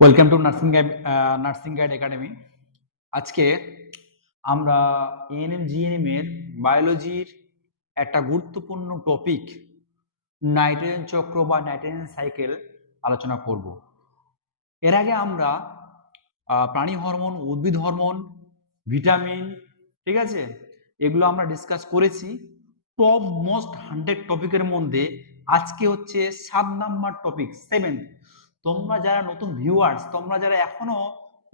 Welcome to nursing guide nursing guide academy আজকে আমরা ANM GNM এর বায়োলজির একটা গুরুত্বপূর্ণ টপিক নাইট্রোজেন চক্র বা নাইট্রোজেন সাইকেল আলোচনা করব। এর আগে আমরা প্রাণী হরমোন, উদ্ভিদ হরমোন ভিটামিন ঠিক আছে? এগুলো আমরা ডিসকাস করেছি। টপ মোস্ট হান্ড্রেড টপিকের মধ্যে আজকে হচ্ছে সাত নাম্বার টপিক সেভেন্থ তোমরা যারা নতুন ভিউয়ার্স তোমরা যারা এখনও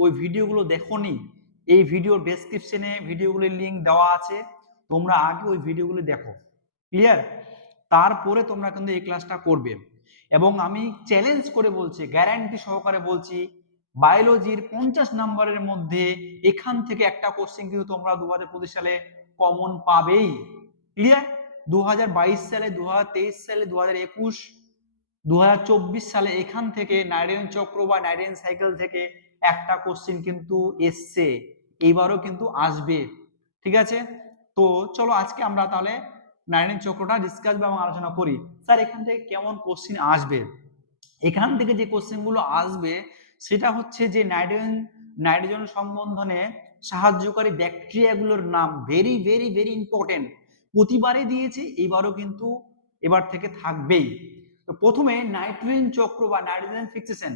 ওই ভিডিওগুলো দেখোনি, এই ভিডিওর ডেসক্রিপশনে ভিডিওগুলির লিঙ্ক দেওয়া আছে, তোমরা আগে ওই ভিডিওগুলো দেখো। ক্লিয়ার তারপরে তোমরা কিন্তু এই ক্লাসটা করবে। এবং আমি চ্যালেঞ্জ করে বলছি গ্যারান্টি সহকারে বলছি বায়োলজির পঞ্চাশ নাম্বারের মধ্যে এখান থেকে একটা কোশ্চেন কিন্তু তোমরা দু হাজার পঁচিশ সালে কমন পাবেই। ক্লিয়ার দু হাজার বাইশ সালে দু হাজার তেইশ সালে দু হাজার একুশ দু হাজার চব্বিশ সালে এখান থেকে নাইডেন চক্র বা নাইডেন সাইকেল থেকে একটা কোশ্চেন কিন্তু এসছে এইবারও কিন্তু আসবে, ঠিক আছে? তো চলো আজকে আমরা তাহলে নাইডেন চক্রটা ডিসকাস এবং আলোচনা করি। স্যার, এখান থেকে কেমন কোশ্চেন আসবে? এখান থেকে যে কোশ্চেনগুলো আসবে, সেটা হচ্ছে যে নাইড্রোজেন নাইট্রোজেন সম্বন্ধনে সাহায্যকারী ব্যাকটেরিয়াগুলোর নাম ভেরি ভেরি ভেরি ইম্পর্টেন্ট প্রতিবারে দিয়েছে, এবারও কিন্তু এবার থেকে থাকবেই। তো প্রথমে নাইট্রোজেন চক্র বা নাইট্রোজেন ফিক্সেশন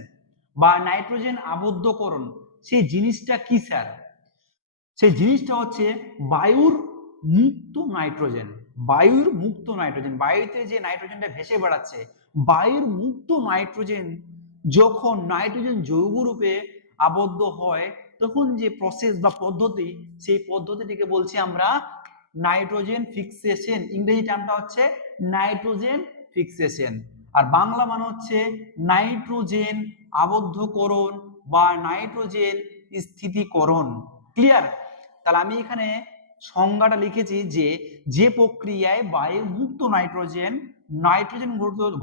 বা নাইট্রোজেন আবদ্ধকরণ, সেই জিনিসটা কি স্যার? সেই জিনিসটা হচ্ছে বায়ুর মুক্ত নাইট্রোজেন, বায়ুর মুক্ত নাইট্রোজেন, বায়ুতে যে নাইট্রোজেনটা ভেসে বেড়াচ্ছে, বায়ুর মুক্ত নাইট্রোজেন যখন নাইট্রোজেন যৌগ রূপে আবদ্ধ হয়, তখন যে প্রসেস বা পদ্ধতি, সেই পদ্ধতিটিকে বলছি আমরা নাইট্রোজেন ফিক্সেশন ইংরেজি টার্মটা হচ্ছে নাইট্রোজেন ফিক্সেশন আর বাংলা মানে হচ্ছে নাইট্রোজেন আবদ্ধকরণ বা নাইট্রোজেন স্থিতিকরণ। ক্লিয়ার তাহলে আমি এখানে সংজ্ঞাটা লিখেছি যে যে প্রক্রিয়ায় বায়ুর মুক্ত নাইট্রোজেন নাইট্রোজেন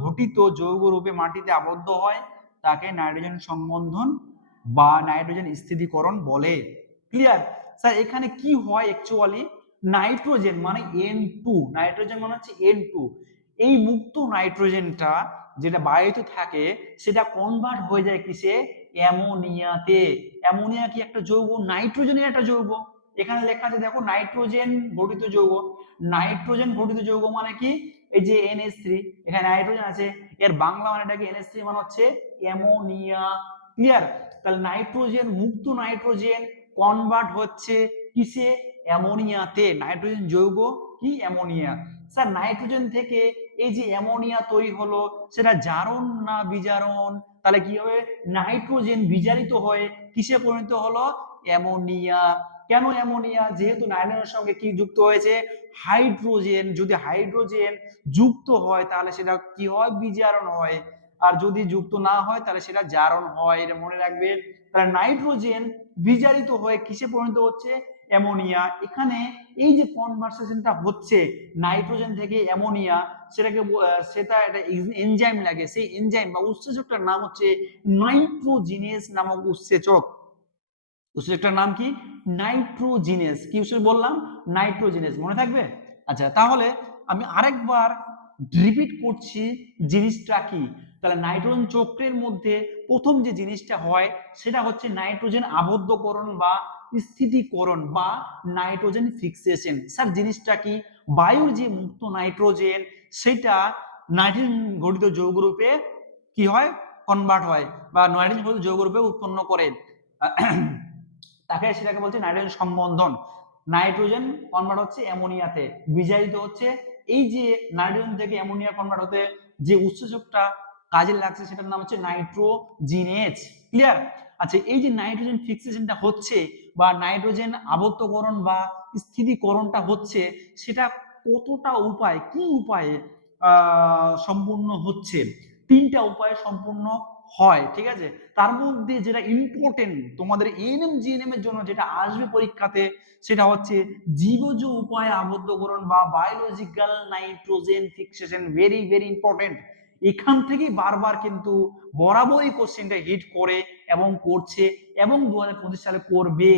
ঘটিত- যৌগ রূপে মাটিতে আবদ্ধ হয়, তাকে নাইট্রোজেন সংবন্ধন বা নাইট্রোজেন স্থিতিকরণ বলে। ক্লিয়ার স্যার, এখানে কি হয় অ্যাকচুয়ালি নাইট্রোজেন মানে এন টু নাইট্রোজেন মানে হচ্ছে এন টু এই মুক্ত নাইট্রোজেনটা যেটা বায়ুতে থাকে, সেটা কনভার্ট হয়ে যায় কিসে? অ্যামোনিয়াতে। অ্যামোনিয়া কি একটা যৌগ? নাইট্রোজেনের একটা যৌগ। এখানে লেখা আছে, দেখো, নাইট্রোজেন ঘটিত যৌগ। নাইট্রোজেন ঘটিত যৌগ মানে কি? এই যে এনএস থ্রি এখানে নাইট্রোজেন আছে। এর বাংলা মানেটা কি? এনএস থ্রি মানে হচ্ছে অ্যামোনিয়া। ক্লিয়ার তাহলে নাইট্রোজেন, মুক্ত নাইট্রোজেন কনভার্ট হচ্ছে কিসে? অ্যামোনিয়াতে। নাইট্রোজেন যৌগ কি? অ্যামোনিয়া। স্যার, নাইট্রোজেন থেকে এই যে অ্যামোনিয়া তৈরি হলো, সেটা জারণ না বিজারণ? তাহলে কি হবে? নাইট্রোজেন বিজারিত হয়ে কিসে পরিণত হলো? অ্যামোনিয়া। কেন অ্যামোনিয়া? যেহেতু নাইট্রোজেনের সঙ্গে কি যুক্ত হয়েছে? হাইড্রোজেন। যদি হাইড্রোজেন যুক্ত হয়, তাহলে সেটা কি হয়? বিজারণ হয়। আর যদি যুক্ত না হয়, তাহলে সেটা জারণ হয়। এটা মনে রাখবে তাহলে নাইট্রোজেন বিজারিত হয়ে কিসে পরিণত হচ্ছে? অ্যামোনিয়া। এখানে এই যে কনভার্সেশনটা হচ্ছে নাইট্রোজেন থেকে অ্যামোনিয়া, সেটাকে সেটা একটা এনজাইম লাগে। সেই এনজাইম বা উৎসেচকটার নাম হচ্ছে নাইট্রোজিনেস নামক উৎসেচক। উৎসেচকটার নাম কি? নাইট্রোজিনেস কি উৎসেচক বললাম? নাইট্রোজিনেস মনে থাকবে? আচ্ছা তাহলে আমি আরেকবার রিপিট করছি জিনিসটা কি? তাহলে নাইট্রোজেন চক্রের মধ্যে প্রথম যে জিনিসটা হয়, সেটা হচ্ছে নাইট্রোজেন আবদ্ধকরণ বা স্থিতিকরণ বা নাইট্রোজেন ফিক্সেশন স্যার, জিনিসটা কি? বায়ুর যে মুক্ত নাইট্রোজেন, সেটা নাইট্রোজেন ঘটিত যৌগরূপে কি হয়? কনভার্ট হয় বা নাইট্রোজেন ঘটিত যৌগরূপে উৎপন্ন করে। তাকে সেটাকে বলছে নাইট্রোজেন সম্বন্ধন। নাইট্রোজেন কনভার্ট হচ্ছে অ্যামোনিয়াতে। বিজারিত হচ্ছে এই যে নাইট্রোজেন থেকে অ্যামোনিয়া কনভার্ট হতে যে উৎসেচকটা কাজে লাগছে, সেটার নাম হচ্ছে নাইট্রোজিনেজ। ক্লিয়ার আচ্ছা এই যে নাইট্রোজেন ফিক্সেশনটা হচ্ছে বা নাইট্রোজেন আবদ্ধকরণ বা স্থিতিকরণটা হচ্ছে, সেটা কতটা উপায়, কি উপায়ে সম্পূর্ণ হচ্ছে? তিনটা উপায়ে সম্পূর্ণ হয়, ঠিক আছে? তার মধ্যে যেটা ইম্পর্টেন্ট তোমাদের এনএম জিএনএম এর জন্য যেটা আসবে পরীক্ষাতে, সেটা হচ্ছে জীবজ উপায়ে আবদ্ধকরণ বা biological nitrogen fixation very very important এখান থেকেই বারবার কিন্তু বরাবরই কোশ্চেনটা হিট করে এবং করছে এবং দু হাজার পঁচিশ সালে করবে।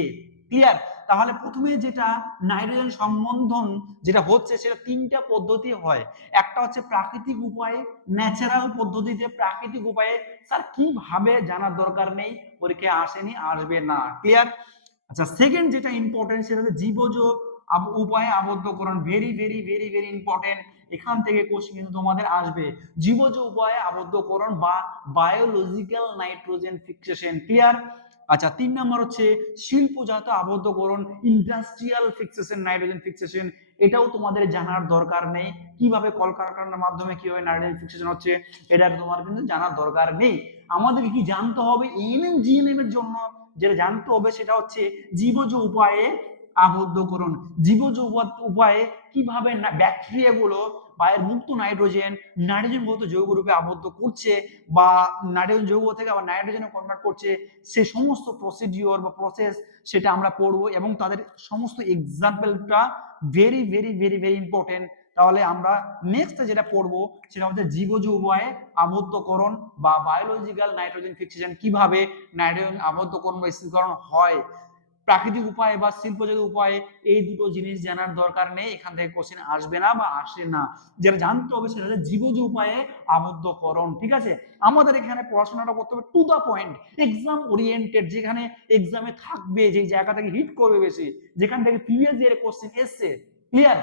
ক্লিয়ার তাহলে প্রথমে যেটা নাইট্রোজেন সম্বন্ধন যেটা হচ্ছে সেটা তিনটা পদ্ধতি হয়। একটা হচ্ছে প্রাকৃতিক উপায়ে ন্যাচারাল পদ্ধতিতে প্রাকৃতিক উপায়ে। স্যার, কীভাবে জানার দরকার নেই? পরীক্ষায় আসেনি, আসবে না। ক্লিয়ার আচ্ছা সেকেন্ড যেটা ইম্পর্টেন্ট সেটা হচ্ছে জীবজ উপায়ে আবদ্ধ আবদ্ধকরণ very very very very important এখান থেকে কোশ্চেন কিন্তু তোমাদের আসবে। জীবজ উপায়ে আবদ্ধকরণ বা বায়োলজিক্যাল নাইট্রোজেন ফিক্সেশন ক্লিয়ার আচ্ছা তিন নম্বর হচ্ছে শিল্পজাত আবদ্ধকরণ ইন্ডাস্ট্রিয়াল ফিক্সেশন নাইট্রোজেন ফিক্সেশন এটাও তোমাদের জানার দরকার নেই। কীভাবে কলকারখানার মাধ্যমে কীভাবে নাইট্রোজেন ফিক্সেশন হচ্ছে, এটা তোমার কিন্তু জানার দরকার নেই। আমাদেরকে কি জানতে হবে? এনএম জিএনএম এর জন্য। যেটা জানতে হবে সেটা হচ্ছে জীবজ উপায়ে আবদ্ধকরণ জীবজ উপা- উপায়ে কীভাবে ব্যাকটেরিয়া গুলো বা মুক্ত নাইট্রোজেন নাইট্রোজেন মূলত যৌগ রূপে আবদ্ধ করছে বা নাইট্রোজেন যৌগ থেকে আবার নাইট্রোজেনে কনভার্ট করছে, সে সমস্ত প্রসিডিওর বা প্রসেস সেটা আমরা পড়ব এবং তাদের সমস্ত এক্সাম্পলটা very very very very important তাহলে আমরা নেক্সট যেটা পড়ব সেটা হচ্ছে জীবজ উপায়ে আবদ্ধকরণ বা বায়োলজিক্যাল নাইট্রোজেন ফিক্সেশন কীভাবে নাইট্রোজেন আবদ্ধকরণ বা স্থিরকরণ হয়। প্রাকৃতিক উপায়ে বা শিল্পজাত উপায়ে এই দুটো জিনিস জানার দরকার নেই। এখান থেকে কোশ্চেন আসবে না বা আসে না। যেটা জানতে হবে সেটা হচ্ছে জীবজ উপায়ে আবদ্ধকরণ, ঠিক আছে? আমাদের এখানে পড়াশোনাটা করতে হবে to the point exam oriented যেখানে এক্সামে থাকবে যে জায়গা থেকে হিট করবে বেশি, যেখান থেকে প্রিভিয়াস ইয়ারে কোশ্চেন এসছে ক্লিয়ার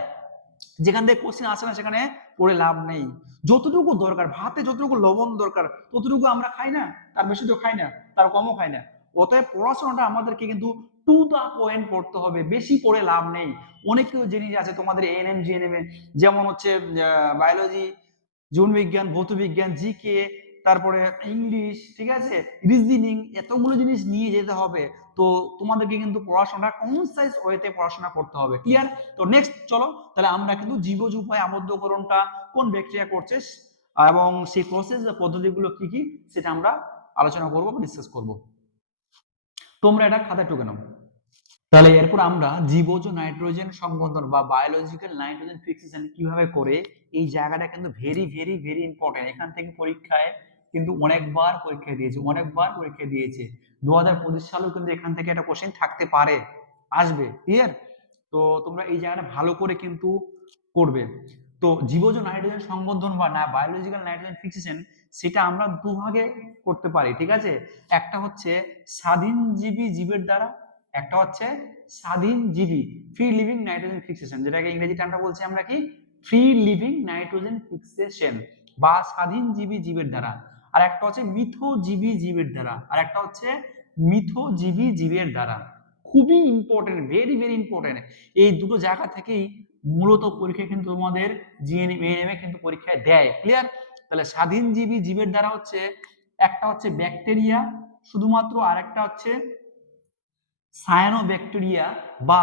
যেখান থেকে কোশ্চেন আসে না, সেখানে পড়ে লাভ নেই। যতটুকু দরকার, ভাতে যতটুকু লবণ দরকার, ততটুকু আমরা খাই না, তার বেশি তো খাই না, তার কমও খাই না। অতএব পড়াশোনাটা আমাদেরকে কিন্তু টু দা পয়েন্ট পড়তে হবে, বেশি পড়ে লাভ নেই। অনেক জিনিস আছে তোমাদের এএনএম জিএনএম যেমন হচ্ছে বায়োলজি জীবন বিজ্ঞান ভৌত বিজ্ঞান জিকে তারপরে ইংলিশ ঠিক আছে? রিজনিং এতগুলো জিনিস নিয়ে যেতে হবে। তো তোমাদেরকে কিন্তু পড়াশোনা কনসাইজ ওয়েতে পড়াশোনা করতে হবে। ক্লিয়ার তো নেক্সট চলো, তাহলে আমরা কিন্তু জীবজ উপায় আবদ্ধকরণটা কোন ব্যাকটেরিয়া করছে? এবং সেই প্রসেস পদ্ধতিগুলো কি কি, সেটা আমরা আলোচনা করব ডিসকাস করব। তোমরা এটা খাতায় টুকে নাও। তাহলে এরপর আমরা জীবজ নাইট্রোজেন সংবন্ধন বা বায়োলজিক্যাল নাইট্রোজেন ফিক্সেশন কীভাবে করে, এই জায়গাটা কিন্তু ভেরি ভেরি ভেরি ইম্পর্টেন্ট এখান থেকে পরীক্ষায় কিন্তু অনেকবার পরীক্ষা দিয়েছে, অনেকবার পরীক্ষা দিয়েছে। দু হাজার পঁচিশ সালেও কিন্তু এখান থেকে একটা কোশ্চেন থাকতে পারে, আসবে ক্লিয়ার তো তোমরা এই জায়গাটা ভালো করে কিন্তু করবে। তো জীবজ নাইট্রোজেন সংবন্ধন বা না বায়োলজিক্যাল নাইট্রোজেন ফিক্সেশন সেটা আমরা দুভাগে করতে পারি, ঠিক আছে? একটা হচ্ছে স্বাধীনজীবী জীবের দ্বারা, একটা হচ্ছে স্বাধীনজীবী ফ্রি লিভিং নাইট্রোজেন ফিক্সেশন যেটাকে ইংরেজি টার্মটা বলছি আমরা কি? ফ্রি লিভিং নাইট্রোজেন ফিক্সেশন বা স্বাধীনজীবী জীবের দ্বারা। আর একটা হচ্ছে মিথজীবী জীবের দ্বারা, আর একটা হচ্ছে মিথজীবী জীবের দ্বারা। খুবই ইম্পর্টেন্ট ভেরি ভেরি ইম্পর্টেন্ট এই দুটো জায়গা থেকেই মূলত পরীক্ষা কিন্তু তোমাদের জিএনএম এএনএম এ কিন্তু পরীক্ষায় দেয় ক্লিয়ার তাহলে স্বাধীনজীবী জীবের দ্বারা হচ্ছে একটা হচ্ছে ব্যাকটেরিয়া, শুধুমাত্র আরেকটা হচ্ছে সায়ানো ব্যাকটেরিয়া বা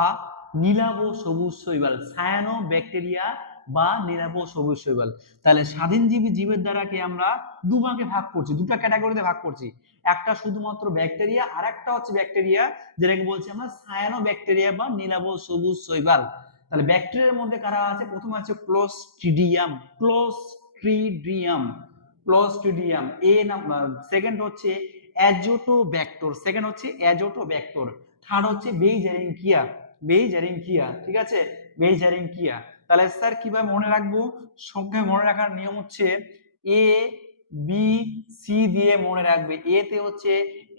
নীলাভ সবুজ শৈবাল। সায়ানো ব্যাকটেরিয়া বা নীলাভ সবুজ শৈবাল। তাহলে স্বাধীনজীবী জীবের দ্বারাকে আমরা দুভাগে ভাগ করছি, দুটো ক্যাটাগরিতে ভাগ করছি। একটা শুধুমাত্র ব্যাকটেরিয়া আর একটা হচ্ছে ব্যাকটেরিয়া, যেটাকে বলছি আমরা সায়ানো ব্যাকটেরিয়া বা নীলাভ সবুজ শৈবাল। তাহলে ব্যাকটেরিয়ার মধ্যে কারা আছে? প্রথমে আছে ক্লোস্ট্রিডিয়াম ক্লোস্ট্রিডিয়াম ক্লোস্ট্রিডিয়াম এ সেকেন্ড হচ্ছে অ্যাজোটো অ্যাজোটোব্যাক্টর সেকেন্ড হচ্ছে অ্যাজোটো অ্যাজোটোব্যাক্টর থার্ড হচ্ছে বেইজারিংকিয়া বেইজারিংকিয়া ঠিক আছে? বেইজারিংকিয়া তাহলে স্যার কীভাবে মনে রাখব? সংখ্যায় মনে রাখার নিয়ম হচ্ছে এ বি সি দিয়ে মনে রাখবে। এ তে হচ্ছে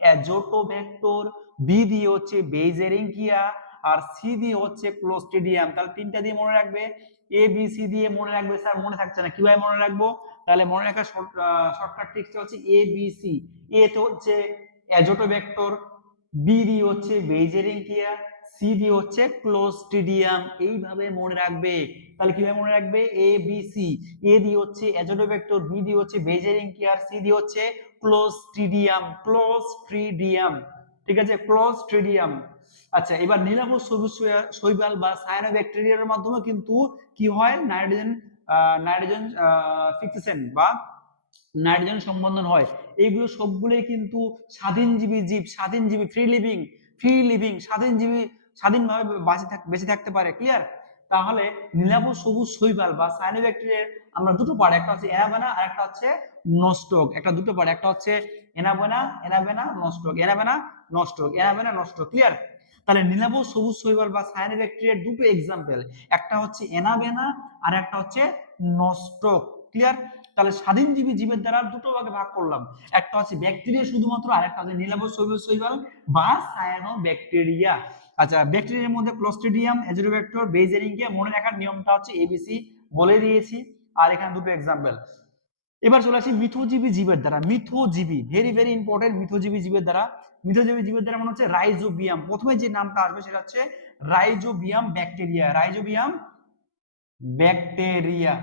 অ্যাজোটোব্যাক্টর বি দিয়ে হচ্ছে বেইজারিংকিয়া আর সি দিয়ে হচ্ছে ক্লোস্ট্রিডিয়াম তাহলে তিনটা দিয়ে মনে রাখবে? এ বি সি দিয়ে মনে রাখবে স্যার? মনে থাকছে না। কীভাবে মনে রাখব? তাহলে মনে রাখার শর্টকাট ট্রিক্সটা হচ্ছে এ বি সি এ তো হচ্ছে অ্যাজোটোব্যাক্টর বি দিয়ে হচ্ছে বেইজেরিংকিয়া সি দিয়ে হচ্ছে ক্লোস্ট্রিডিয়াম এইভাবে মনে রাখবে। তাহলে কীভাবে মনে রাখবে? এ বি সি এ দিয়ে হচ্ছে অ্যাজোটোব্যাক্টর বি দিয়ে হচ্ছে বেইজেরিংকিয়া সি দিয়ে হচ্ছে ক্লোস্ট্রিডিয়াম ক্লোস্ট্রিডিয়াম ঠিক আছে? ক্লোস্ট্রিডিয়াম আচ্ছা এবার নীলাভ সবুজ শৈবাল বা সায়ানোব্যাকটেরিয়ার মাধ্যমে কিন্তু কি হয়? নাইট্রোজেন নাইট্রোজেন ফিক্সেশন বা নাইট্রোজেন সম্বন্ধন হয়। এইগুলো সবগুলোই কিন্তু স্বাধীনজীবী জীব, স্বাধীনজীবী ফ্রি লিভিং ফ্রি লিভিং স্বাধীনজীবী, স্বাধীনভাবে বাঁচে থাক, বেঁচে থাকতে পারে ক্লিয়ার তাহলে নীলাভ সবুজ শৈবাল বা সায়ানোব্যাকটেরিয়ার আমরা দুটো পার্ট একটা হচ্ছে এনাবেনা আর একটা হচ্ছে নস্টক। একটা দুটো পার্ট একটা হচ্ছে এনাবেনা এনাবেনা নস্টক। এনাবেনা নস্টক। এনাবেনা নস্টক ক্লিয়ার তাহলে নীলাভ সবুজ শৈবাল বা সায়ানোব্যাকটেরিয়ার দুটো এক্সাম্পল একটা হচ্ছে এনাবেনা আর একটা হচ্ছে নস্টক ক্লিয়ার তাহলে স্বাধীনজীবী জীবের দ্বারা দুটো ভাগে ভাগ করলাম। একটা হচ্ছে ব্যাকটেরিয়া শুধুমাত্র, আর একটা হচ্ছে নীলাভ সবুজ শৈবাল বা সায়ানো ব্যাকটেরিয়া আচ্ছা ব্যাকটেরিয়ার মধ্যে ক্লোস্ট্রিডিয়াম এজোরোব্যাক্টর বেজেরিঙ্গিয়া মনে রাখার নিয়মটা হচ্ছে এবিসি বলে দিয়েছি। আর এখানে দুটো এক্সাম্পল এবার চলে আসি মিথজীবী জীবের দ্বারা। মিথজীবী ভেরি ভেরি ইম্পর্টেন্ট মিথজীবী জীবের দ্বারা। মিথজীবী জীবের দ্বারা মনে হচ্ছে রাইজোবিয়াম। প্রথমে যে নামটা আসবে সেটা হচ্ছে rhizobium bacteria. Rhizobium bacteria.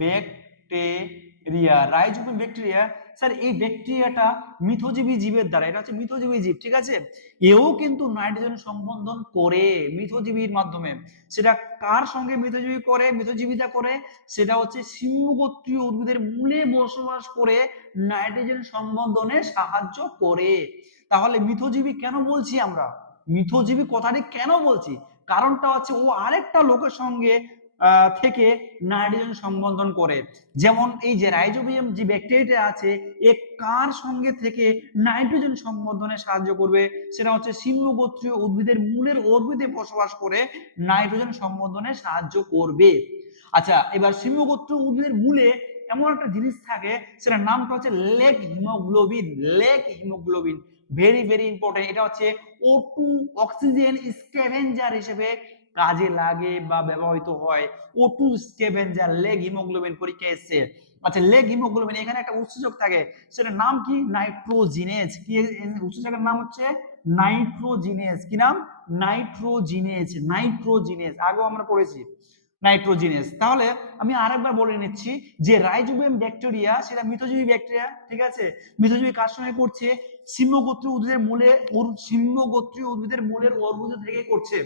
Bacteria. Rhizobium bacteria sir, এই ব্যাকটেরিয়াটা মিথজীবী জীবের দ্বারা, এটা হচ্ছে মিথজীবী জীব, ঠিক আছে? এও কিন্তু নাইট্রোজেন সংবন্ধন করে মিথজীবীর মাধ্যমে। সেটা কার সঙ্গে মিথজীবী করে মিথজীবিতা করে? সেটা হচ্ছে সিংহগোত্রীয় উদ্ভিদের মূলে বসবাস করে নাইট্রোজেন সংবন্ধনে সাহায্য করে। তাহলে মিথজীবী কেন বলছি আমরা? মিথজীবী কথাটি কেন বলছি? কারণটা হচ্ছে ও আরেকটা লোকের সঙ্গে থেকে নাইট্রোজেন সম্বন্ধন করে। যেমন এই যে রাইজোবিয়াম যে ব্যাকটেরিয়াটা আছে, এ কার সঙ্গে থেকে নাইট্রোজেন সম্বন্ধনে সাহায্য করবে? সেটা হচ্ছে সিংহগোত্রীয় উদ্ভিদের মূলের অর্বিতে বসবাস করে নাইট্রোজেন সম্বন্ধনে সাহায্য করবে। আচ্ছা এবার সিংহগোত্রীয় উদ্ভিদের মূলে এমন একটা জিনিস থাকে, সেটার নামটা হচ্ছে leg haemoglobin. Leg haemoglobin very very important এটা হচ্ছে ও টু অক্সিজেন স্ক্যাভেঞ্জার হিসেবে কাজে লাগে বা ব্যবহৃত হয় O two scavenger leg haemoglobin পরীক্ষা এসছে। আচ্ছা লেগ হিমোগ্লোবিন এখানে একটা উৎসেচক থাকে, সেটার নাম কি? নাইট্রোজিনেজ কি উৎসেচকের নাম হচ্ছে নাইট্রোজিনেজ কি নাম? নাইট্রোজিনেজ নাইট্রোজিনেজ আগেও আমরা পড়েছি। নাইট্রোজিনেস তাহলে আমি আরেকবার বলে নিচ্ছি যে রাইজোবিয়াম ব্যাকটেরিয়া, সেটা মিথজীবী ব্যাকটেরিয়া, ঠিক আছে? মিথজীবী কার সঙ্গে করছে সিম্মগোত্রীয় উদ্ভিদের মূলে সিম্মগোত্রীয় উদ্ভিদের মূলের অর্বুদ থেকে করছে।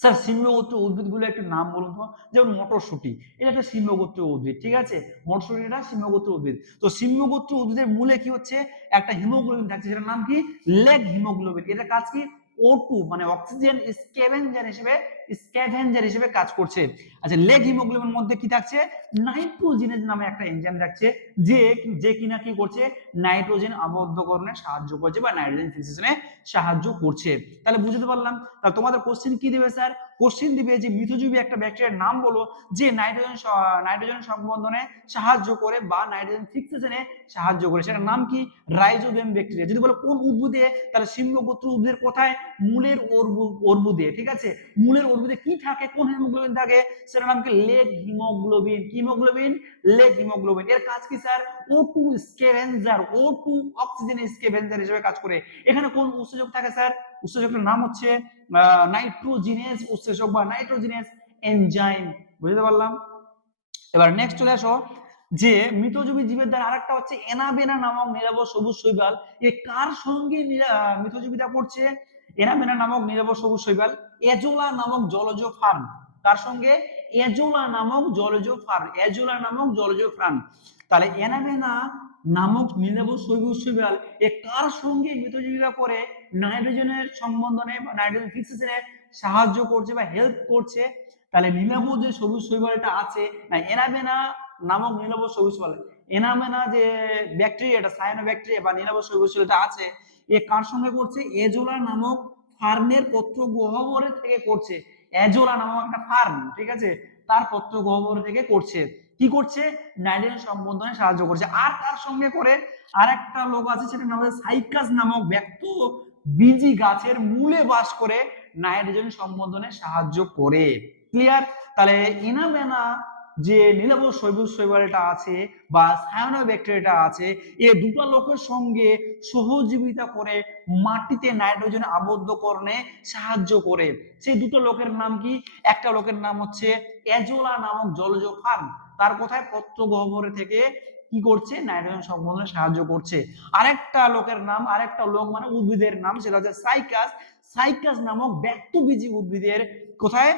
স্যার উদ্ভিদ উদ্ভিদগুলো একটু নাম বলুন তো, যেমন মটরশুটি। এটা একটা সিম্মগোত্রীয় উদ্ভিদ, ঠিক আছে? মটরশুটিটা সিম্মগোত্রীয় উদ্ভিদ। তো সিম্মগোত্রীয় উদ্ভিদের মূলে কি হচ্ছে? একটা হিমোগ্লোবিন থাকছে সেটার নাম কি? Leg haemoglobin. এটা কাজ কি? ও টু মানে অক্সিজেন স্ক্যাভেঞ্জার হিসেবে স্ক্যাভেঞ্জার হিসেবে কাজ করছে। আচ্ছা লেগ হিমোগ্লোবিনের মধ্যে কি থাকছে? নাইট্রোজিনেজ নামে একটা এনজাইম থাকছে, যে যে কিনা কি করছে? নাইট্রোজেন আবদ্ধকরণে সাহায্য করছে বা নাইট্রোজেন ফিক্সেশনে সাহায্য করছে। তাহলে বুঝতে পারলাম। তাহলে তোমাদের কোশ্চেন কি দিবে স্যার কোশ্চেন দিবে যে, মিথজীবী একটা ব্যাকটেরিয়ার নাম বলো, যে নাইট্রোজেন নাইট্রোজেন সংবন্ধনে সাহায্য করে বা নাইট্রোজেন ফিক্সেশনে সাহায্য করে। সেটার নাম কি? রাইজোবিয়াম ব্যাকটেরিয়া যদি বলো কোন উদ্ভিদে, তাহলে সিম্বগোত্র উদ্ভিদের কোথায়? মূলের অর্বু, অর্বুদে, ঠিক আছে? মূলের অর্বুদে কি থাকে, কোন হিমোগ্লোবিন থাকে, সেটার নাম কি? Leg haemoglobin. Haemoglobin leg haemoglobin. এর কাজ কি sir? O two scavenger O two oxygen scavenger হিসেবে কাজ করে। এখানে কোন উৎসেচক থাকে স্যার? উৎসেচকের নাম হচ্ছে নাইট্রোজিনেস উৎসেচক বা নাইট্রোজিনেস এনজাইম বুঝতে পারলাম? এবার নেক্সট চলে আসো। যে মৃতজীবী জীবের দ্বারা আরেকটা হচ্ছে এনাবেনা নামক নীলাভ সবুজ শৈবাল। এ কার সঙ্গে মৃতজীবীটা করছে? এনাবেনা নামক নীলাভ সবুজ শৈবাল, এজোলা নামক জলজ ফার্ম। কার সঙ্গে? এজোলা নামক জলজ ফার্ম, এজোলা নামক জলজ ফার্ম। তাহলে এনাবেনা নামক নীলাভ সবুজ শৈবাল, এ কার সঙ্গে মৃতজীবিতা করে? নাইট্রোজেনের সম্বন্ধনে বা নাইট্রোজেন ফিক্সেশনে সাহায্য করছে বা হেল্প করছে। তাহলে নীলাভ যে সবুজ শৈবালটা আছে। না এনাবেনা নামক নীলাভ সবুজ শৈবাল এনাবেনা যে ব্যাকটেরিয়াটা সায়ানো ব্যাকটেরিয়া বা সবুজ শৈবালটা আছে। এ কার সঙ্গে করছে? এজোলা নামক ফার্মের পত্র গহ্বরে থেকে করছে। এজোলা নামক একটা ফার্ম, ঠিক আছে? তার পত্র গহ্বরে থেকে করছে। কি করছে? নাইট্রোজেন সম্বন্ধনে সাহায্য করছে। আর তার সঙ্গে করে? আর একটা লোক আছে, সেটার নাম সাইকাস নামক ব্যক্ত বীজি গাছের মূলে বাস করে নাইট্রোজেন সম্বন্ধনে সাহায্য করে। ক্লিয়ার তাহলে ইনামেনা যে নীলাভ সবুজ শৈবালটা আছে বা সায়ানো ব্যাকটেরিয়াটা আছে, এ দুটো লোকের সঙ্গে সহযোগিতা করে মাটিতে নাইট্রোজেন আবদ্ধকরণে সাহায্য করে। সেই দুটো লোকের নাম কি? একটা লোকের নাম হচ্ছে এজোলা নামক জলজ ফার্ম। তার কোথায়? পত্র গহ্বরে থেকে কি করছে? নাইট্রোজেন সংবন্ধনে সাহায্য করছে। আরেকটা লোকের নাম, আরেকটা লোক মানে উদ্ভিদের নাম, সেটা হচ্ছে সাইকাস। সাইকাস নামক ব্যক্তবীজী উদ্ভিদের কোথায়?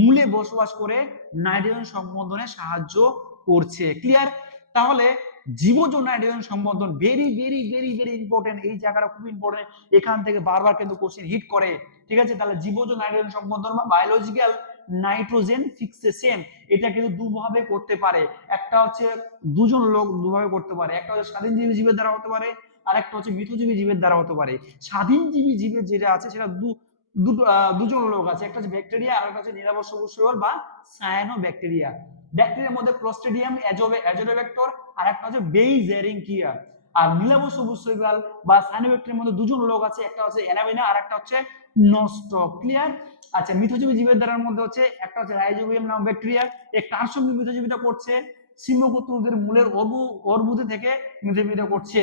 মূলে বসবাস করে নাইট্রোজেন সম্বন্ধনে সাহায্য করছে। ক্লিয়ার তাহলে জীবজ nitrogen সম্বন্ধন very very very very important এই জায়গাটা খুব ইম্পর্টেন্ট এখান থেকে বারবার কিন্তু কোশ্চেন হিট করে। ঠিক আছে? তাহলে জীবজ নাইট্রোজেন সম্বন্ধন বা বায়োলজিক্যাল নাইট্রোজেন ফিক্সেশন এটা কিন্তু দুভাবে করতে পারে। একটা হচ্ছে দুজন লোক দুভাবে করতে পারে। একটা হচ্ছে স্বাধীনজীবী জীবের দ্বারা হতে পারে আর একটা হচ্ছে মিথজীবী জীবের দ্বারা হতে পারে। স্বাধীনজীবী জীবের যেটা আছে সেটা দু দুটো দুজন লোক আছে। একটা হচ্ছে ব্যাকটেরিয়া আর একটা হচ্ছে নিরাপদ সবুজ বা সায়ানো ব্যাকটেরিয়া ব্যাকটেরিয়ার মধ্যে ক্লোস্ট্রিডিয়াম অ্যাজোভেক্টর আর একটা হচ্ছে বেইজেরিঙ্কিয়া আর নীলাভ সবুজ শৈবাল বা সায়ানোব্যাকটেরিয়ার মধ্যে দুজন লোক আছে, একটা হচ্ছে অ্যানাবেনা আর একটা হচ্ছে নষ্ট ক্লিয়ার আচ্ছা মিথজীবী জীবের দ্বারার মধ্যে হচ্ছে একটা হচ্ছে রাইজোবিয়াম নামক ব্যাকটেরিয়া এই কার সঙ্গে মিথজীবিতা করছে? সিম্বগোত্র মূলের অর্বু অর্বুদে থেকে মিথজীবিতা করছে।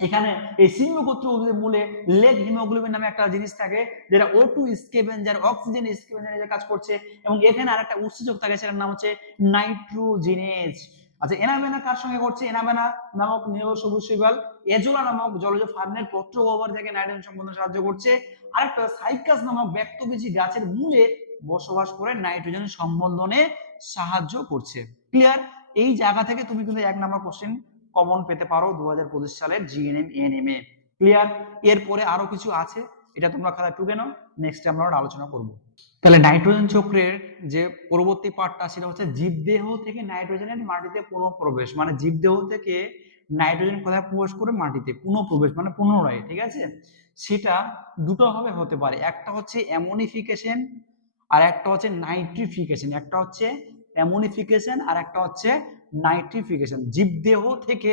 এখানে এই সিম্বগোত্র উদ্ভিদের মূলে লেগ হিমোগ্লোবিন নামে একটা জিনিস থাকে, যেটা ও টু স্কেভেঞ্জার অক্সিজেন স্কেভেঞ্জার কাজ করছে, এবং এখানে আরেকটা উৎসেচক থাকে, সেটার নাম হচ্ছে নাইট্রোজেনেজ আচ্ছা এনাবেনা কার সঙ্গে করছে? এনাবেনা নামক নীল সবুজ শৈবাল, এজোলা নামক জলজ ফার্নের পত্র গহ্বর থেকে নাইট্রোজেন সম্পন্ন সাহায্য করছে। আরেকটা সাইকাস নামক ব্যক্তবীজী গাছের মূলে বসবাস করে নাইট্রোজেন সম্বন্ধনে সাহায্য করছে। ক্লিয়ার এই জায়গা থেকে তুমি কিন্তু এক নাম্বার কোশ্চেন কমন পেতে পারো দু হাজার পঁচিশ সালের জিএনএম এএনএম এ। ক্লিয়ার এরপরে আরও কিছু আছে, এটা তোমরা খাতায় টুকে নাও নেক্সট আমরা আলোচনা করব। তাহলে নাইট্রোজেন চক্রের যে পরবর্তী পার্টটা সেটা হচ্ছে জীবদেহ থেকে নাইট্রোজেনের মাটিতে পুনঃপ্রবেশ। মানে জীবদেহ থেকে নাইট্রোজেন কোথায় প্রবেশ করে? মাটিতে পুনঃপ্রবেশ মানে পুনরায়, ঠিক আছে? সেটা দুটো ভাবে হতে পারে। একটা হচ্ছে অ্যামোনিফিকেশন আর একটা হচ্ছে নাইট্রিফিকেশন একটা হচ্ছে অ্যামোনিফিকেশন আর একটা হচ্ছে নাইট্রিফিকেশন জীবদেহ থেকে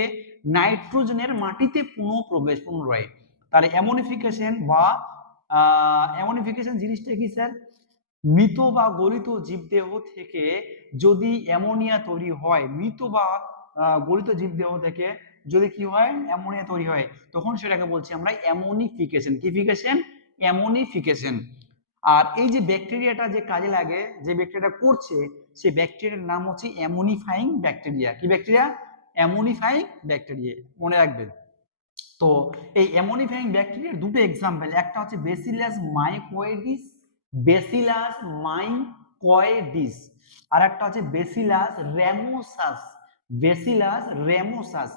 নাইট্রোজেনের মাটিতে পুনঃপ্রবেশ পুনরায়। তাহলে অ্যামোনিফিকেশন বা অ্যামোনিফিকেশন জিনিসটা কি স্যার মৃত বা গলিত জীবদেহ থেকে যদি অ্যামোনিয়া তৈরি হয়, মৃত বা গলিত জীবদেহ থেকে যদি কি হয় অ্যামোনিয়া তৈরি হয়, তখন সেটাকে বলছি আমরা অ্যামোনিফিকেশন কি ফিকেশন অ্যামোনিফিকেশন আর এই যে ব্যাকটেরিয়াটা যে কাজে লাগে, যে ব্যাকটেরিয়াটা করছে সেই ব্যাকটেরিয়ার নাম হচ্ছে অ্যামোনিফাইং ব্যাকটেরিয়া। কি ব্যাকটেরিয়া? Ammonifying bacteria. মনে রাখবেন। তো এই অ্যামোনিফাইং ব্যাকটেরিয়ার দুটো এক্সাম্পল একটা হচ্ছে বেসিলাস মাইকোয়েডিস বেসিলাস মাইকোয়েডিস আর একটা হচ্ছে বেসিলাস রেমোসাস বেসিলাস রেমোসাস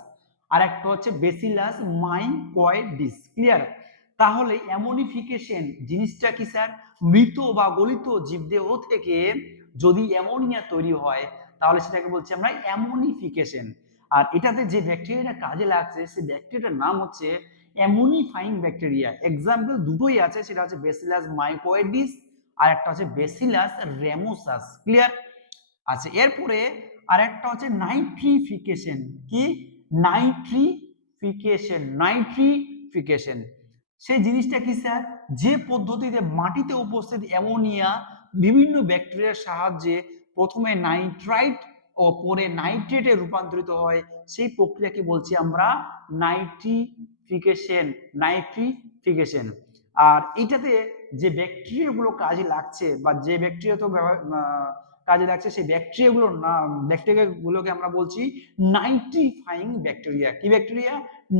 আর একটা হচ্ছে বেসিলাস মাইকোয়েডিস ক্লিয়ার তাহলে অ্যামোনিফিকেশন জিনিসটা কি স্যার? মৃত বা গলিত জীবদেহ থেকে যদি অ্যামোনিয়া তৈরি হয়, তাহলে সেটাকে বলছি আমরা অ্যামোনিফিকেশন। আর এটাতে যে ব্যাকটেরিয়াটা কাজে লাগছে সেই ব্যাকটেরিয়াটার নাম হচ্ছে অ্যামোনিফাইং ব্যাকটেরিয়া। এক্সাম্পল দুটোই আছে, সেটা হচ্ছে বেসিলাস মাইকোয়েডিস আর একটা হচ্ছে বেসিলাস রেমোসাস ক্লিয়ার আচ্ছা এরপরে আর একটা হচ্ছে নাইট্রিফিকেশন কি? নাইট্রিফিকেশন নাইট্রিফিকেশন সেই জিনিসটা কি স্যার যে পদ্ধতিতে মাটিতে উপস্থিত অ্যামোনিয়া বিভিন্ন ব্যাকটেরিয়ার সাহায্যে প্রথমে নাইট্রাইট ও পরে নাইট্রেটে রূপান্তরিত হয়। সেই প্রক্রিয়াকে বলছি আমরা নাইট্রিফিকেশন নাইট্রিফিকেশন। আর এটাতে যে ব্যাকটেরিয়াগুলো কাজে লাগছে বা যে ব্যাকটেরিয়া তো কাজে লাগছে সেই ব্যাকটেরিয়াগুলোর নাম ব্যাকটেরিয়াগুলোকে আমরা বলছি নাইট্রিফাইং ব্যাকটেরিয়া কি ব্যাকটেরিয়া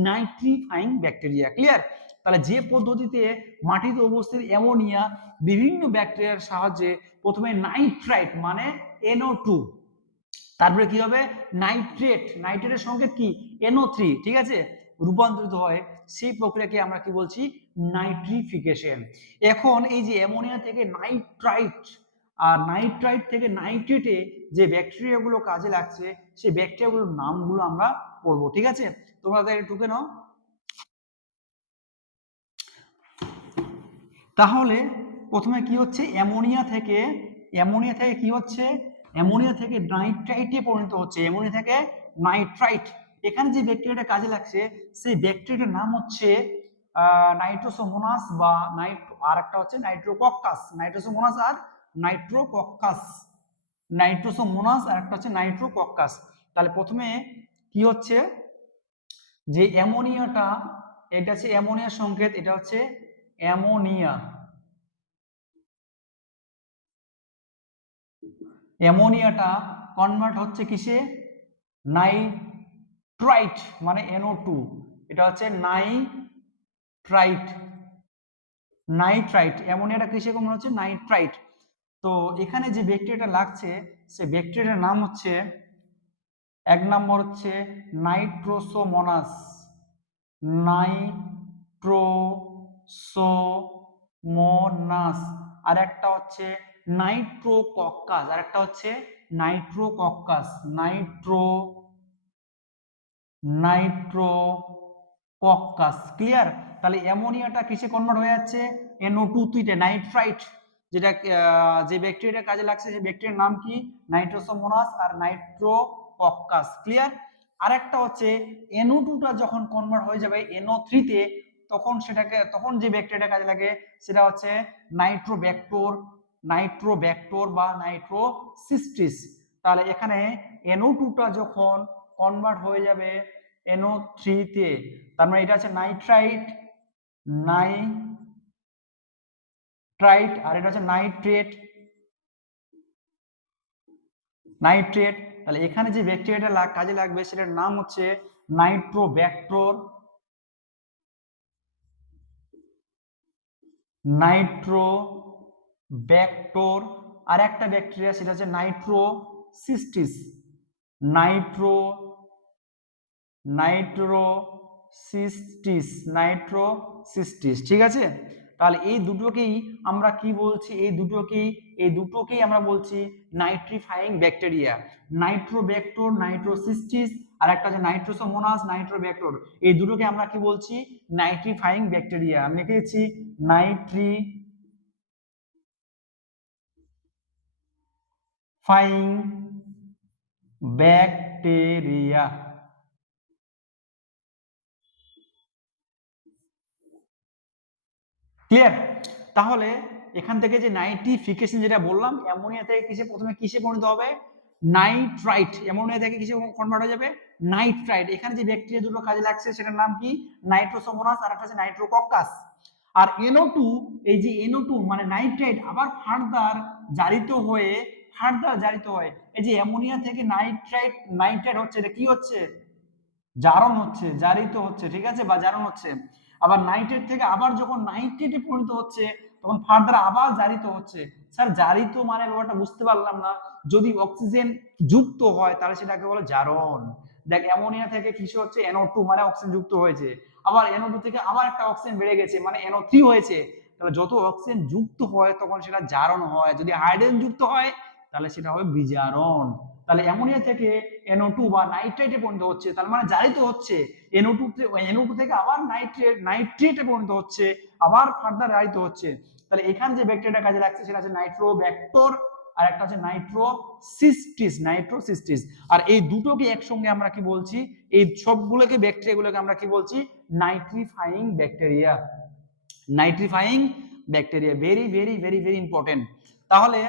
নাইট্রিফাইং ব্যাকটেরিয়া ক্লিয়ার তাহলে যে পদ্ধতিতে মাটিতে উপস্থিত অ্যামোনিয়া বিভিন্ন ব্যাকটেরিয়ার সাহায্যে প্রথমে নাইট্রাইট মানে এনও টু তারপরে কি হবে? নাইট্রেট নাইট্রেটের সংকেত কি? এনও থ্রি ঠিক আছে? রূপান্তরিত হয় সেই প্রক্রিয়াকে আমরা কি বলছি? নাইট্রিফিকেশন এখন এই যে অ্যামোনিয়া থেকে নাইট্রাইট আর নাইট্রাইট থেকে নাইট্রেটে যে ব্যাকটেরিয়াগুলো কাজে লাগছে, সেই ব্যাকটেরিয়াগুলোর নামগুলো আমরা পড়ব, ঠিক আছে? তোমরা তাদের ঢুকে নাও। তাহলে প্রথমে কি হচ্ছে? অ্যামোনিয়া থেকে অ্যামোনিয়া থেকে কি হচ্ছে? অ্যামোনিয়া থেকে নাইট্রাইটে পরিণত হচ্ছে। অ্যামোনিয়া থেকে নাইট্রাইট এখানে যে ব্যাকটেরিয়াটা কাজে লাগছে, সেই ব্যাকটেরিয়াটার নাম হচ্ছে নাইট্রোসোমোনাস বা নাইট আর একটা হচ্ছে নাইট্রোকক্কাস নাইট্রোসোমোনাস আর নাইট্রোকক্কাস, নাইট্রোসোমোনাস আর একটা হচ্ছে নাইট্রোকক্কাস। তাহলে প্রথমে কি হচ্ছে? যে অ্যামোনিয়াটা, এটা হচ্ছে অ্যামোনিয়ার সংকেত, এটা হচ্ছে অ্যামোনিয়া। অ্যামোনিয়াটা কনভার্ট হচ্ছে কিসে? নাইট্রাইট মানে এনও টু। এটা হচ্ছে নাইট্রাইট। নাইট্রাইট, অ্যামোনিয়াটা কিসে কনভার্ট হচ্ছে? নাইট্রাইট। তো এখানে যে ব্যাকটেরিয়াটা লাগছে সে ব্যাকটেরিয়াটার নাম হচ্ছে, এক নম্বর হচ্ছে নাইট্রোসোমোনাস। নাইট্রোসোমোনাস। আর একটা হচ্ছে নাইট্রোকক্কাস। আর একটা হচ্ছে nitrococcus. Nitro nitro nitrococcus. Clear তাহলে অ্যামোনিয়াটা কিসে কনভার্ট হয়ে যাচ্ছে? এনও টু তুইতে নাইট্রাইট। যেটা যে ব্যাকটেরিয়ার কাজে লাগছে সেই ব্যাকটেরিয়ার নাম কি? নাইট্রোসোমোনাস আর নাইট্রোকক্কাস। ক্লিয়ার আরেকটা হচ্ছে এনও টুটা যখন কনভার্ট হয়ে যাবে এনও থ্রিতে তখন সেটাকে, তখন যে ব্যাকটেরিয়াটা কাজে লাগে সেটা হচ্ছে নাইট্রোব্যাক্টোর নাইট্রোব্যাক্টোর বা নাইট্রোসিস্টিস। তাহলে এখানে এনও টুটা যখন কনভার্ট হয়ে যাবে এনও থ্রিতে তার মানে এটা হচ্ছে নাইট্রাইট নাইট্রাইট আর এটা হচ্ছে নাইট্রেট। নাইট্রেট, তাহলে এখানে যে ব্যাকটেরিয়াটা কাজে লাগবে সেটার নাম হচ্ছে নাইট্রো নাইট্রোব্যাক্টোর নাইট্রো ব্যাক্টোর আর একটা ব্যাকটেরিয়া সেটা হচ্ছে নাইট্রোসিস্টিস। নাইট্রো, নাইট্রোসিস্টিস নাইট্রোসিস্টিস, ঠিক আছে? তাহলে এই দুটোকেই আমরা কি বলছি? এই দুটোকেই এই দুটোকেই আমরা বলছি নাইট্রিফাইং ব্যাকটেরিয়া নাইট্রোব্যাক্টোর নাইট্রোসিস্টিস আর একটা হচ্ছে নাইট্রোসোমোনাস নাইট্রোব্যাক্টোর এই দুটোকে আমরা কি বলছি? নাইট্রিফাইং ব্যাকটেরিয়া আমি লিখে দিচ্ছি নাইট্রি ফাইং ব্যাকটেরিয়া ক্লিয়ার তাহলে এখান থেকে যে নাইট্রিফিকেশন যেটা বললাম অ্যামোনিয়া থেকে কিসে প্রথমে কিসে পরিণত হবে? নাইট্রাইট অ্যামোনিয়া থেকে কিসে কনভার্ট হয়ে যাবে? নাইট্রাইট এখানে যে ব্যাকটেরিয়া দুটো কাজে লাগছে সেটার নাম কি? নাইট্রোসোমোনাস আর একটা হচ্ছে নাইট্রোকক্কাস আর NO2 এই যে NO2 মানে নাইট্রাইট আবার ফার্দার জারিত হয়ে ফার্দার জারিত হয়, এই যে অ্যামোনিয়া থেকে নাইট্রাইট নাইট্রাইট হচ্ছে, এটা কি হচ্ছে? জারণ হচ্ছে, জারিত হচ্ছে, ঠিক আছে? বা জারণ হচ্ছে। আবার নাইট্রেট থেকে আবার যখন নাইট্রেটে পরিণত হচ্ছে, তখন ফার্দার আবার জারিত হচ্ছে। স্যার, জারিত মানে ব্যাপারটা বুঝতে পারলাম না। যদি অক্সিজেন যুক্ত হয়, তাহলে সেটাকে বলে জারণ। দেখ অ্যামোনিয়া থেকে কিসে হচ্ছে? NO2 মানে অক্সিজেন যুক্ত হয়েছে। আবার NO2 থেকে আবার একটা অক্সিজেন বেড়ে গেছে মানে এনও থ্রি হয়েছে। তাহলে যত অক্সিজেন যুক্ত হয়, তখন সেটা জারণ হয়। যদি হাইড্রোজেন যুক্ত হয়, তাহলে সেটা হবে বিজারণ। তাহলে অ্যামোনিয়া থেকে NO2 বা নাইট্রেটে পরিণত হচ্ছে, তার মানে জারিত হচ্ছে NO2 তে- NO2 থেকে আবার নাইট্রেট নাইট্রেটে পরিণত হচ্ছে, আবার ফার্দার জারিত হচ্ছে। তাহলে এখান যে ব্যাকটেরিয়া কাজে লাগছে, সেটা হচ্ছে নাইট্রোব্যাক্টোর আর একটা হচ্ছে নাইট্রোসিস্টিস নাইট্রোসিস্টিস আর এই দুটোকে একসঙ্গে আমরা কি বলছি? এই সবগুলোকে ব্যাকটেরিয়াগুলোকে আমরা কি বলছি? Nitrifying bacteria nitrifying bacteria very very very very important তাহলে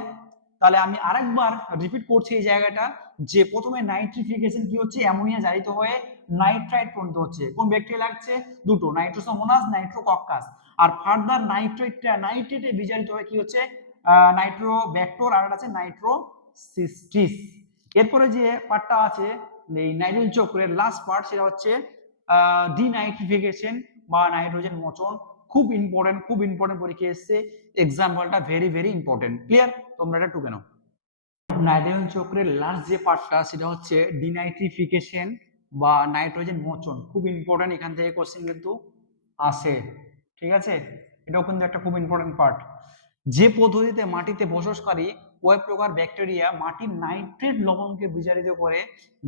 তাহলে আমি আরেকবার রিপিট করছি এই জায়গাটা যে প্রথমে নাইট্রিফিকেশন কি হচ্ছে? অ্যামোনিয়া জারিত হয়ে নাইট্রাইট পরিণত হচ্ছে। কোন ব্যাকটেরিয়া লাগছে? দুটো নাইট্রোসোমোনাস নাইট্রোকক্কাস আর ফার্দার নাইট্রেটটা নাইট্রেটে বিজারিত হয়ে কি হচ্ছে? নাইট্রোব্যাক্টোর আর একটা আছে নাইট্রোসিস্টিস এরপরে যে পার্টটা আছে, এই নাইট্রোজেন চক্রের লাস্ট পার্ট সেটা হচ্ছে ডিনাইট্রিফিকেশন বা নাইট্রোজেন মোচন। খুব ইম্পর্টেন্ট খুব ইম্পর্টেন্ট পরীক্ষা এসছে। এক্সাম্পলটা ভেরি ভেরি ইম্পর্টেন্ট ক্লিয়ার তোমরা এটা টুকে নাও। নাইট্রোজেন চক্রের লাস্ট যে পার্টটা সেটা হচ্ছে ডিনাইট্রিফিকেশন বা নাইট্রোজেন মোচন। খুব ইম্পর্টেন্ট এখান থেকে কোশ্চেন কিন্তু আসে। ঠিক আছে? এটাও কিন্তু একটা খুব ইম্পর্টেন্ট পার্ট যে পদ্ধতিতে মাটিতে বসবাসকারী কয়েক প্রকার ব্যাকটেরিয়া মাটির নাইট্রেট লবণকে বিজারিত করে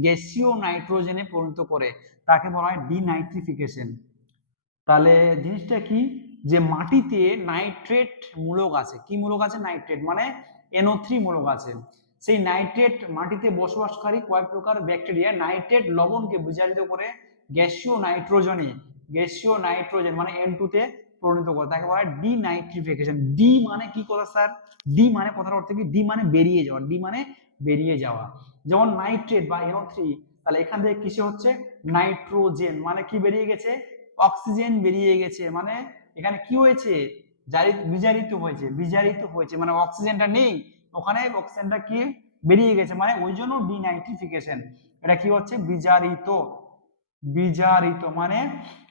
গ্যাসীয় নাইট্রোজেনে পরিণত করে, তাকে বলা হয় ডিনাইট্রিফিকেশন তাহলে জিনিসটা কি? যে মাটিতে নাইট্রেট মূলক আছে। কি মূলক আছে? নাইট্রেট মানে এনও থ্রি মূলক আছে। সেই নাইট্রেট মাটিতে বসবাসকারী কয়েক প্রকার ব্যাকটেরিয়া নাইট্রেট লবণকে বিজারিত করে গ্যাসীয় নাইট্রোজেনে গ্যাসীয় নাইট্রোজেন মানে এন তে পরিণত করে। তাকে বলা হয় ডিনাইট্রিফিকেশন ডি মানে কি কথা, স্যার? ডি মানে কথার অর্থ কি? ডি মানে বেরিয়ে যাওয়া। ডি মানে বেরিয়ে যাওয়া। যেমন নাইট্রেট বা এনও থ্রি তাহলে এখান থেকে কিসে হচ্ছে? নাইট্রোজেন মানে কি বেরিয়ে গেছে? অক্সিজেন বেরিয়ে গেছে। মানে এখানে কি হয়েছে? জারি বিজারিত হয়েছে বিজারিত হয়েছে। মানে অক্সিজেনটা নেই। ওখানে অক্সিজেনটা কি বেরিয়ে গেছে? মানে ওই জন্য ডিনাইট্রিফিকেশন। এটা কি হচ্ছে? বিজারিত। বিজারিত মানে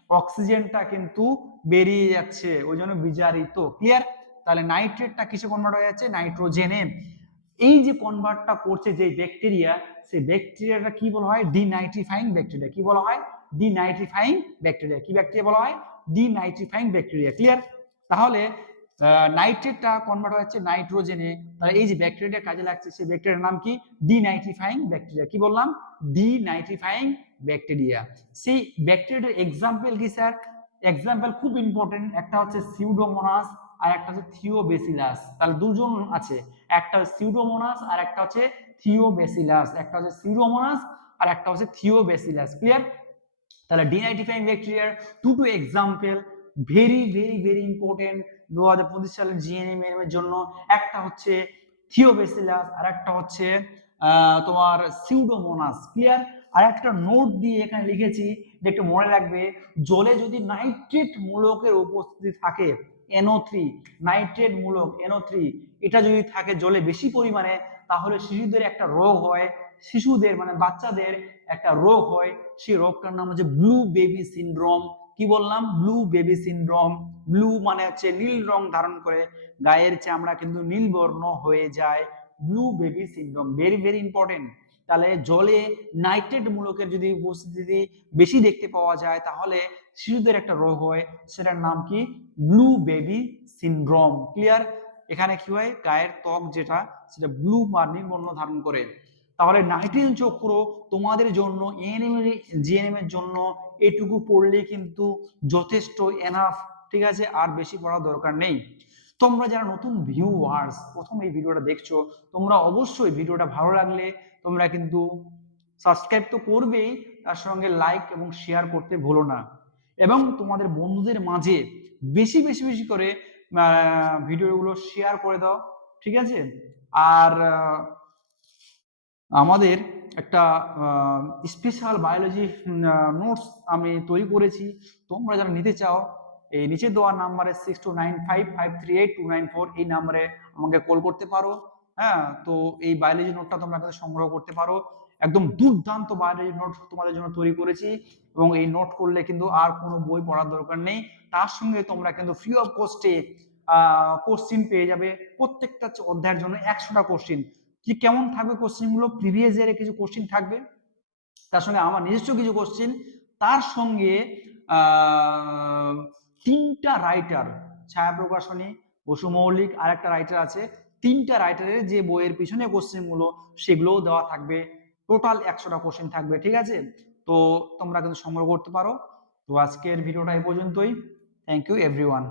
অক্সিজেনটা কিন্তু বেরিয়ে যাচ্ছে। ওই জন্য বিজারিত। ক্লিয়ার তাহলে নাইট্রেটটা কিসে কনভার্ট হয়ে যাচ্ছে? নাইট্রোজেনে। এই যে কনভার্টটা করছে যে ব্যাকটেরিয়া সেই ব্যাকটেরিয়াটা কি বলা হয়? ডিনাইট্রিফাইং ব্যাকটেরিয়া কি বলা হয়? ডিনাইট্রিফাইং ব্যাকটেরিয়া কি ব্যাকটেরিয়া বলা হয়? ডিনাইট্রিফাইং ব্যাকটেরিয়া ক্লিয়ার তাহলে নাইট্রেটটা কনভার্ট হচ্ছে নাইট্রোজেনে তাহলে এই যে ব্যাকটেরিয়া কাজে লাগছে, সেই ব্যাকটেরিয়ার নাম কি? ডিনাইট্রিফাইং ব্যাকটেরিয়া কি বললাম? ডিনাইট্রিফাইং ব্যাকটেরিয়া সেই ব্যাকটেরিয়ার এক্সাম্পল কি স্যার এক্সাম্পল খুব ইম্পর্টেন্ট একটা হচ্ছে সিউডোমোনাস আর একটা হচ্ছে থিওবেসিলাস তাহলে দুজন আছে। একটা সিউডোমোনাস আর একটা হচ্ছে থিওবেসিলাস একটা হচ্ছে সিউডোমোনাস আর একটা হচ্ছে থিওবেসিলাস ক্লিয়ার তাহলে ডিনাইটিফাইং ব্যাকটেরিয়ার two two example very very very important দু হাজার পঁচিশ সালের জিএনএম এর জন্য। একটা হচ্ছে থিওবেসিলাস আর একটা হচ্ছে তোমার সিউডোমোনাস ক্লিয়ার আর একটা নোট দিয়ে এখানে লিখেছি যে একটু মনে রাখবে, জলে যদি নাইট্রেট মূলকের উপস্থিতি থাকে এনও থ্রি নাইট্রেট মূলক এনও থ্রি এটা যদি থাকে জলে বেশি পরিমাণে, তাহলে শিশুদের একটা রোগ হয়। শিশুদের মানে বাচ্চাদের একটা রোগ হয়, সেই রোগটার নাম হচ্ছে ব্লু বেবি সিনড্রোম। কি বললাম? Blue baby syndrome. ব্লু মানে হচ্ছে নীল রং ধারণ করে, গায়ের চামড়া কিন্তু নীল বর্ণ হয়ে যায়। Blue baby syndrome very very important তাহলে জলে নাইট্রেট মূলকের যদি উপস্থিতি বেশি দেখতে পাওয়া যায়, তাহলে শিশুদের একটা রোগ হয়, সেটার নাম কি? Blue baby syndrome. ক্লিয়ার এখানে কি হয়? গায়ের ত্বক যেটা, সেটা ব্লু বা নীল বর্ণ ধারণ করে। তাহলে নাইট্রোজেন চক্র তোমাদের জন্য এএনএম জিএনএম এর জন্য এটুকু পড়লেই কিন্তু যথেষ্ট এনাফ ঠিক আছে? আর বেশি পড়ার দরকার নেই। তোমরা যারা নতুন ভিউয়ার্স প্রথম এই ভিডিওটা দেখছ, তোমরা অবশ্যই ভিডিওটা ভালো লাগলে, তোমরা কিন্তু সাবস্ক্রাইব তো করবেই, তার সঙ্গে লাইক এবং শেয়ার করতে ভুলো না। এবং তোমাদের বন্ধুদের মাঝে বেশি বেশি বেশি করে ভিডিওগুলো শেয়ার করে দাও, ঠিক আছে? আর আমাদের একটা স্পেশাল বায়োলজি নোটস আমি তৈরি করেছি। তোমরা যারা নিতে চাও, এই নিচে দেওয়া নাম্বারে six two nine five five three eight two nine four এই নাম্বারে আমাকে কল করতে পারো। হ্যাঁ তো এই বায়োলজি নোটটা তোমরা কিন্তু সংগ্রহ করতে পারো। একদম দুর্দান্ত বায়োলজি নোট তোমাদের জন্য তৈরি করেছি এবং এই নোট করলে কিন্তু আর কোনো বই পড়ার দরকার নেই। তার সঙ্গে তোমরা কিন্তু ফ্রি অফ কস্টে কোশ্চিন পেয়ে যাবে। প্রত্যেকটা অধ্যায়ের জন্য একশোটা কোশ্চিন কি কেমন থাকবে কোশ্চেনগুলো প্রিভিয়াস ইয়ারে কিছু কোশ্চেন থাকবে, তার সঙ্গে আমার নিজস্ব কিছু কোশ্চেন তার সঙ্গে তিনটা রাইটার ছায়া প্রকাশনী, বসু মৌলিক আর একটা রাইটার আছে, তিনটা রাইটারের যে বইয়ের পিছনে কোশ্চেনগুলো সেগুলোও দেওয়া থাকবে টোটাল একশোটা কোশ্চেন থাকবে, ঠিক আছে? তো তোমরা কিন্তু সংগ্রহ করতে পারো। তো আজকের ভিডিওটা এই পর্যন্তই। Thank you everyone